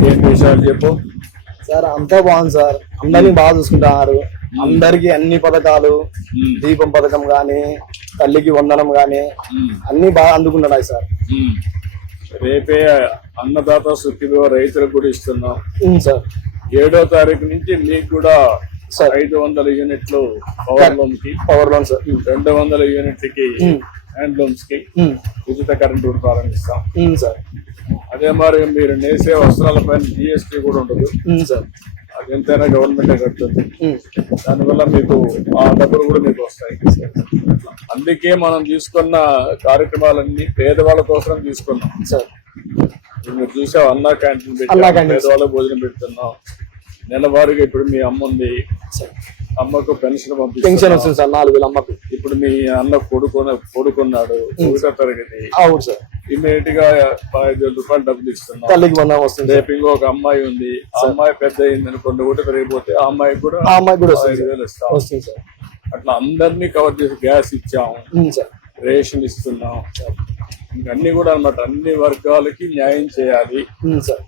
ఏం చెప్పు. సార్ అంతా బాగుంది సార్. అందరినీ బాగా చూసుకుంటున్నారు. అందరికి అన్ని పథకాలు దీపం పథకం గాని తల్లికి వందనం గాని ఉమ్, అన్ని బాగా అందుకుంటున్నాయి సార్. రేపే అన్నదాత సుఖిలో రైతులకు కూడా ఇస్తున్నాం. సార్. ఏడో తారీఖు నుంచి మీకు కూడా సార్. ఐదు వందల యూనిట్లు పవర్ లూమ్కి పవర్ లోన్ సార్. రెండు వందల యూనిట్లకి ఉమ్, హ్యాండ్లూమ్స్కి ఉమ్, ఉచిత కరెంట్ కూడా ప్రారంభిస్తాం. సార్. అదే మరి మీరు నేసే వస్త్రాల పైన జిఎస్టీ కూడా ఉండదు. అది ఎంతైనా గవర్నమెంటే కడుతుంది. దానివల్ల మీకు ఆ డబ్బులు కూడా మీకు వస్తాయి. అందుకే మనం తీసుకున్న కార్యక్రమాలన్నీ పేదవాళ్ళ కోసం తీసుకున్నాం. సార్. మీరు చూసాం అన్నా క్యాంటీన్ పెట్టాం. పేదవాళ్ళకి భోజనం పెడుతున్నాం. నెలవారీగా ఇప్పుడు మీ అమ్మ ఉంది. సార్. అమ్మకు పెన్షన్ పెన్షన్ వస్తుంది సార్ నాలుగు వేల అమ్మకు. ఇప్పుడు మీ అన్న కొడుకున్న కొడుకున్నాడు తరగతి. అవును సార్. ఇమీడియట్గా పదహైదు వేల రూపాయలు డబ్బులు ఇస్తున్నాం. తల్లికి వందనం వస్తుంది. రేపు ఇంకొక అమ్మాయి ఉంది. ఆ అమ్మాయి పెద్ద అయింది అనుకోండి ఒకటి పెరిగిపోతే ఆ అమ్మాయికి కూడా ఆ అమ్మాయి కూడా వస్తుంది. వేలు ఇస్తాం. వస్తుంది సార్. అట్లా అందరినీ కవర్ చేసి గ్యాస్ ఇచ్చాం. ఉమ్, సార్. రేషన్ ఇస్తున్నాం. ఇంకా అన్ని కూడా అన్నమాట. అన్ని వర్గాలకి న్యాయం చేయాలి. సార్.